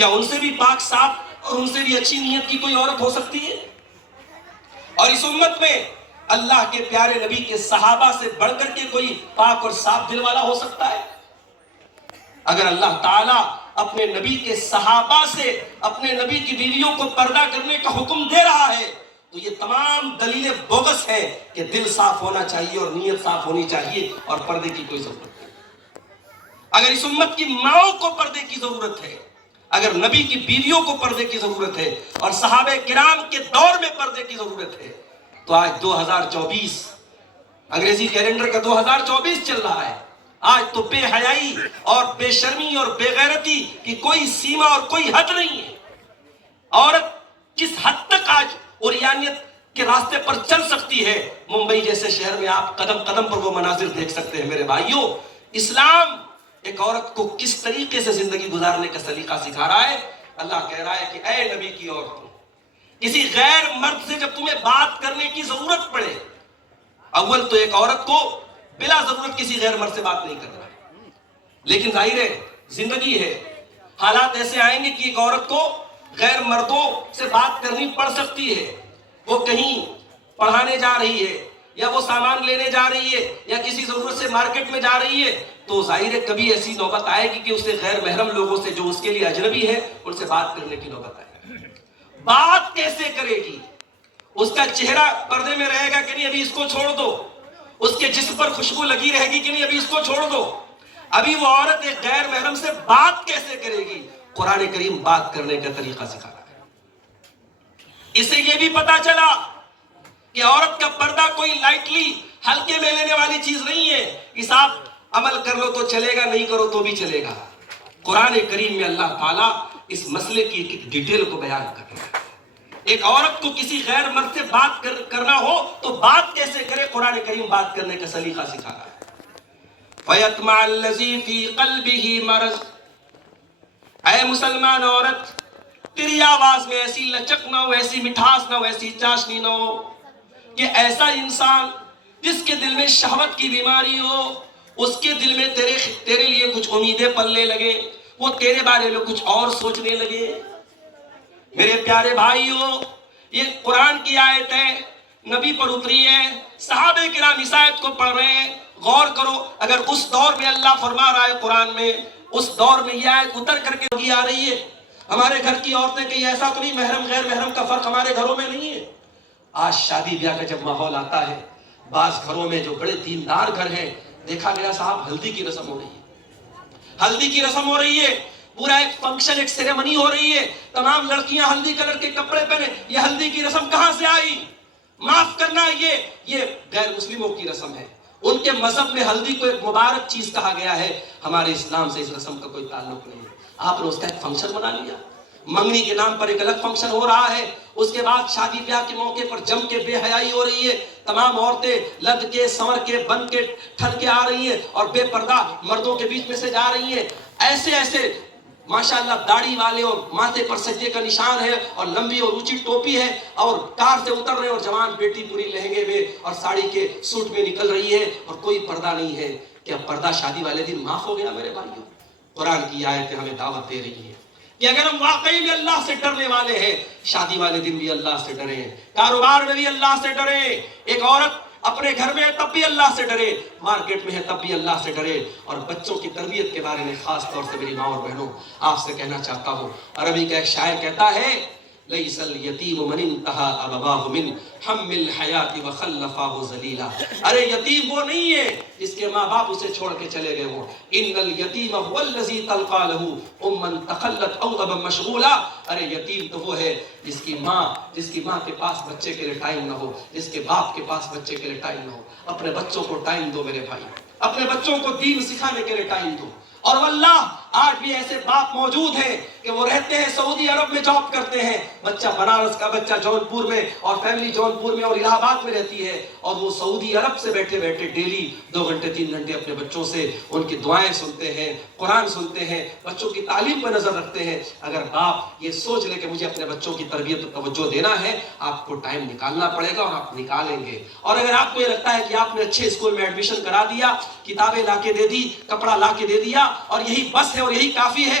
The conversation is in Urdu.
کیا ان سے بھی پاک صاف اور ان سے بھی اچھی نیت کی کوئی عورت ہو سکتی ہے؟ اور اس امت میں اللہ کے پیارے نبی کے صحابہ سے بڑھ کر کے کوئی پاک اور صاف دل والا ہو سکتا ہے؟ اگر اللہ تعالیٰ اپنے نبی کے صحابہ سے اپنے نبی کی بیویوں کو پردہ کرنے کا حکم دے رہا ہے تو یہ تمام دلیلیں بوگس ہیں کہ دل صاف ہونا چاہیے اور نیت صاف ہونی چاہیے اور پردے کی کوئی ضرورت نہیں۔ اگر اس امت کی ماؤں کو پردے کی ضرورت ہے، اگر نبی کی بیویوں کو پردے کی ضرورت ہے اور صحابہ کرام کے دور میں پردے کی ضرورت ہے تو آج 2024 انگریزی کیلنڈر کا 2024 چل رہا ہے، آج تو بے حیائی اور بے شرمی اور بے غیرتی کی کوئی سیما اور کوئی حد نہیں ہے۔ عورت کس حد تک آج عریانیت کے راستے پر چل سکتی ہے، ممبئی جیسے شہر میں آپ قدم قدم پر وہ مناظر دیکھ سکتے ہیں۔ میرے بھائیوں، اسلام ایک عورت کو کس طریقے سے زندگی گزارنے کا سلیقہ سکھا رہا ہے۔ اللہ کہہ رہا ہے کہ اے نبی کی عورتوں، کسی غیر مرد سے جب تمہیں بات کرنے کی ضرورت پڑے، اول تو ایک عورت کو بلا ضرورت کسی غیر مرد سے بات نہیں کرنا، لیکن ظاہر ہے زندگی ہے، حالات ایسے آئیں گے کہ ایک عورت کو غیر مردوں سے بات کرنی پڑ سکتی ہے۔ وہ کہیں پڑھانے جا رہی ہے یا وہ سامان لینے جا رہی ہے یا کسی ضرورت سے مارکیٹ میں جا رہی ہے تو ظاہر ہے کبھی ایسی نوبت آئے گی کہ اسے غیر محرم لوگوں سے جو اس کے لیے اجنبی ہے ان سے بات کرنے کی نوبت آئے گی۔ بات کیسے کرے گی؟ اس کا چہرہ پردے میں رہے گا کہ نہیں ابھی اس کو چھوڑ دو، اس کے جسم پر خوشبو لگی رہے گی کہ نہیں ابھی اس کو چھوڑ دو، ابھی وہ عورت ایک غیر محرم سے بات کیسے کرے گی؟ قرآن کریم بات کرنے کا طریقہ سکھا رہا ہے۔ اسے یہ بھی پتا چلا کہ عورت کا پردہ کوئی لائٹلی ہلکے میں لینے والی چیز نہیں ہے کہ صاحب عمل کر لو تو چلے گا، نہیں کرو تو بھی چلے گا۔ قرآن کریم میں اللہ تعالیٰ اس مسئلے کی ایک ڈیٹیل کو بیان کر رہا ہے۔ ایک عورت کو کسی غیر مرد سے بات کرنا ہو تو بات کیسے کرے، قرآن کریم بات کرنے کا سلیقہ سکھا رہا ہے۔ فَيَطْمَعَ الَّذِي فِي قَلْبِهِ مَرَضٌ، اے مسلمان عورت، تیری آواز میں ایسی لچک نہ ہو، ایسی مٹھاس نہ ہو، ایسی چاشنی نہ ہو کہ ایسا انسان جس کے دل میں شہوت کی بیماری ہو، اس کے دل میں تیرے لیے کچھ امیدیں پلنے لگے، وہ تیرے بارے میں کچھ اور سوچنے لگے۔ میرے پیارے بھائیوں، یہ قرآن کی آیت ہے، نبی پر اتری ہے، صحابہ کرام اس آیت کو پڑھ رہے ہیں۔ غور کرو، اگر اس دور میں اللہ فرما رہا ہے قرآن میں، اس دور میں یہ آیت اتر کر کے ہوگی آ رہی ہے، ہمارے گھر کی عورتیں کہیں ایسا تو نہیں محرم غیر محرم کا فرق ہمارے گھروں میں نہیں ہے۔ آج شادی بیاہ کا جب ماحول آتا ہے، بعض گھروں میں جو بڑے دیندار گھر ہیں، دیکھا گیا صاحب ہلدی کی رسم ہو رہی ہے، ہلدی کی رسم ہو رہی ہے، پورا ایک فنکشن، ایک سیریمنی ہو رہی ہے، تمام لڑکیاں ہلدی کلر کے کپڑے پہنے۔ یہ ہلدی کی رسم کہاں سے آئی؟ معاف کرنا، یہ غیر مسلموں کی رسم ہے۔ ان کے مذہب میں ہلدی کو ایک مبارک چیز کہا گیا ہے، ہمارے اسلام سے اس رسم کا کوئی تعلق نہیں ہے۔ آپ نے اس کا ایک فنکشن بنا لیا، منگنی کے نام پر ایک الگ فنکشن ہو رہا ہے، اس کے بعد شادی بیاہ کے موقع پر جم کے بے حیائی ہو رہی ہے، تمام عورتیں لد کے سنور کے بن کے ٹھن کے آ رہی ہیں اور بے پردہ مردوں کے بیچ میں سے جا رہی ہیں۔ ایسے ایسے ماشاءاللہ داڑھی والے اور ماتھے پر سجدے کا نشان ہے اور لمبی اور اونچی ٹوپی ہے اور کار سے اتر رہے ہیں اور جوان بیٹی پوری لہنگے میں اور ساڑی کے سوٹ میں نکل رہی ہے اور کوئی پردہ نہیں ہے۔ کیا پردہ شادی والے دن معاف ہو گیا؟ میرے بھائیوں، قرآن کی آیتیں ہمیں دعوت دے رہی ہے کہ اگر ہم واقعی میں اللہ سے ڈرنے والے ہیں، شادی والے دن بھی اللہ سے ڈریں، کاروبار میں بھی اللہ سے ڈریں۔ ایک عورت اپنے گھر میں ہے تب بھی اللہ سے ڈرے، مارکیٹ میں ہے تب بھی اللہ سے ڈرے، اور بچوں کی تربیت کے بارے میں خاص طور سے میری ماں اور بہنوں آپ سے کہنا چاہتا ہوں۔ عربی کا ایک شاعر کہتا ہے، لَيْسَ الْيَتِيمُ مَنِ انْتَهَا أَبَوَاهُ مِنْ حَمِّ الْحَيَاةِ وَخَلَّفَاهُ ذَلِيلًا۔ ارے یتیم وہ نہیں ہے جس کے ماں باپ اسے چھوڑ کے چلے گئے ہوں۔ إِنَّ الْيَتِيمَ هُوَ الَّذِي تَلْقَى لَهُ أُمًّا تَخَلَّتْ أَوْ أَبًا مَشْغُولًا۔ ارے یتیم تو وہ ہے جس کی ماں کے پاس بچے کے لیے ٹائم نہ ہو، جس کے باپ کے پاس بچے کے لیے ٹائم نہ ہو۔ اپنے بچوں کو ٹائم دو میرے بھائی، اپنے بچوں کو دین سکھانے کے لیے ٹائم دو۔ اور واللہ آج بھی ایسے باپ موجود ہیں کہ وہ رہتے ہیں سعودی عرب میں، جاب کرتے ہیں، بچہ بنارس کا، بچہ جون پور میں اور فیملی جون پور میں اور الہ آباد میں رہتی ہے، اور وہ سعودی عرب سے بیٹھے بیٹھے ڈیلی 2 گھنٹے 3 گھنٹے اپنے بچوں سے ان کی دعائیں سنتے ہیں، قرآن سنتے ہیں، بچوں کی تعلیم پر نظر رکھتے ہیں۔ اگر باپ یہ سوچ لے کہ مجھے اپنے بچوں کی تربیت پر توجہ دینا ہے، آپ کو ٹائم نکالنا پڑے گا اور آپ نکالیں گے۔ اور اگر آپ کو یہ لگتا ہے کہ آپ نے اچھے اسکول میں ایڈمیشن کرا دیا، کتابیں لا کے دے دی، کپڑا لا کے دے دیا اور یہی بس ہے اور یہی کافی ہے،